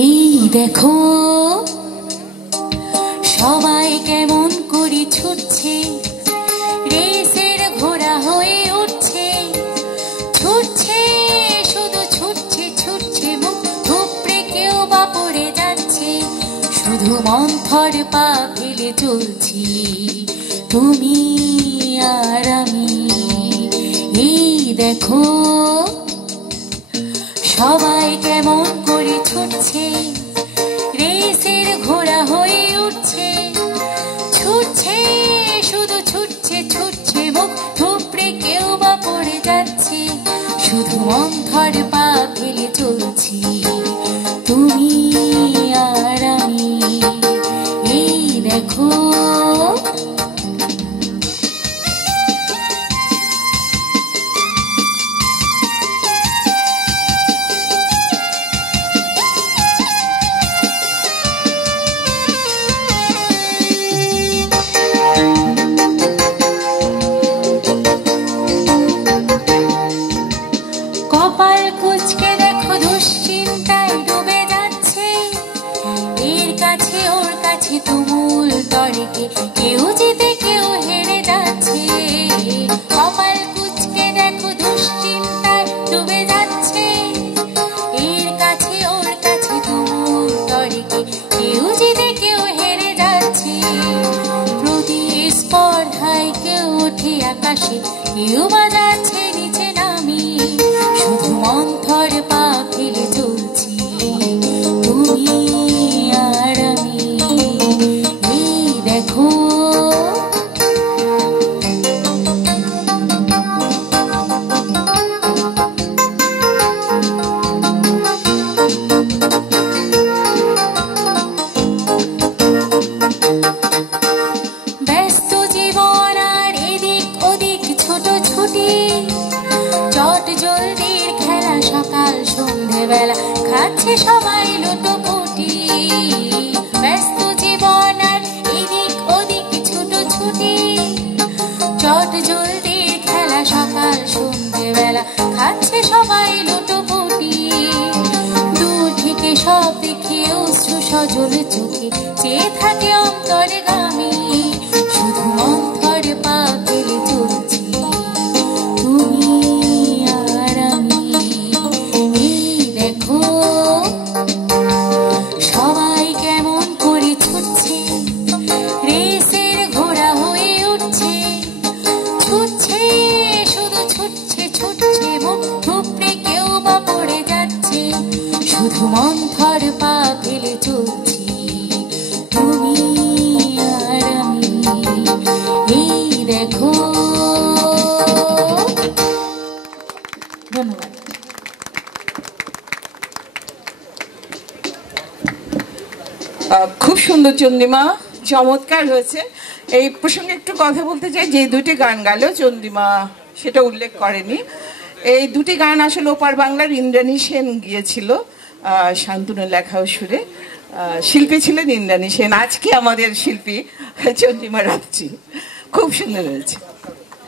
এই দেখো সবাই কেমন করে ছুটছে, রেসের ঘোড়া হয়ে উঠছে, ছুটছে শুধু ছুটছে ছুটছে, মুখ থুবড়ে কেউ বা পড়ে যাচ্ছে, শুধু মন্থর পা ফেলে চলছি তুমি আর আমি। এই দেখো সবাই কেমন করে ছুটছে, রেসের ঘোড়া হয়ে উঠছে, ছুটছে শুধু ছুটছে ছুটছে, মুখ থুবড়ে কেউ বা পড়ে যাচ্ছে, শুধু মন্থর পা ফেলে চলছি তুমি আর আমি। এই দেখো কপাল কুঁচকে দেখো দুশ্চিন্তায় ডুবে যাচ্ছে, এর কাছে ওর কাছে তুমুল তর্কে, কেউ জিতে কেউ হেরে যাচ্ছে। কপাল কুঁচকে দেখো দুশ্চিন্তায় ডুবে যাচ্ছে, এর কাছে ওর কাছে তুমুল তর্কে, কেউ জিতে কেউ হেরে যাচ্ছে। প্রতিস্পর্ধায় কেউ ওঠে আকাশে, কেউ বাজাচ্ছে নিচে নামি, শুধু মন্থর পা ফেলে চলছি তুমি আর আমি। এই দেখো ব্যস্ত জীবন আর এদিক ওদিক ছোটাছুটি, চট জলদির খেলা সকাল সন্ধেবেলা, খাচ্ছে সবাই লুটোপুটি। ব্যস্ত জীবন আর এদিক ওদিক ছোটাছুটি, চট জলদির খেলা সকাল সন্ধেবেলা, খাচ্ছে সবাই লুটোপুটি। দূর থেকে সব দেখে অশ্রু সজল চোখে, চেয়ে থাকে অন্তর্গামী, শুধু মন্থর পা ফেলে চলছি তুমি আর আমি। এই দেখো সবাই কেমন করে ছুটছে, রেসের ঘোড়া হয়ে উঠছে, ছুটছে শুধু ছুটছে ছুটছে, মুখ থুবড়ে কেউ বা পড়ে যাচ্ছে, শুধু মন্থর পা ফেলে চলছি তুমি আর আমি। এই দেখো। ধন্যবাদ। খুব সুন্দর চন্দ্রিমা, চমৎকার হয়েছে। এই প্রসঙ্গে একটু কথা বলতে চাই, যে দুটি গান গেল চন্দ্রিমা সেটা উল্লেখ করেনি। এই দুটি গান আসলে ওপার বাংলার ইন্দ্রাণী সেন গিয়েছিল শান্তনুর লেখা ও সুরে। শিল্পী ছিলেন ইন্দ্রাণী সেন, আজকে আমাদের শিল্পী চন্দ্রিমা রাত্রি। খুব সুন্দর হয়েছে।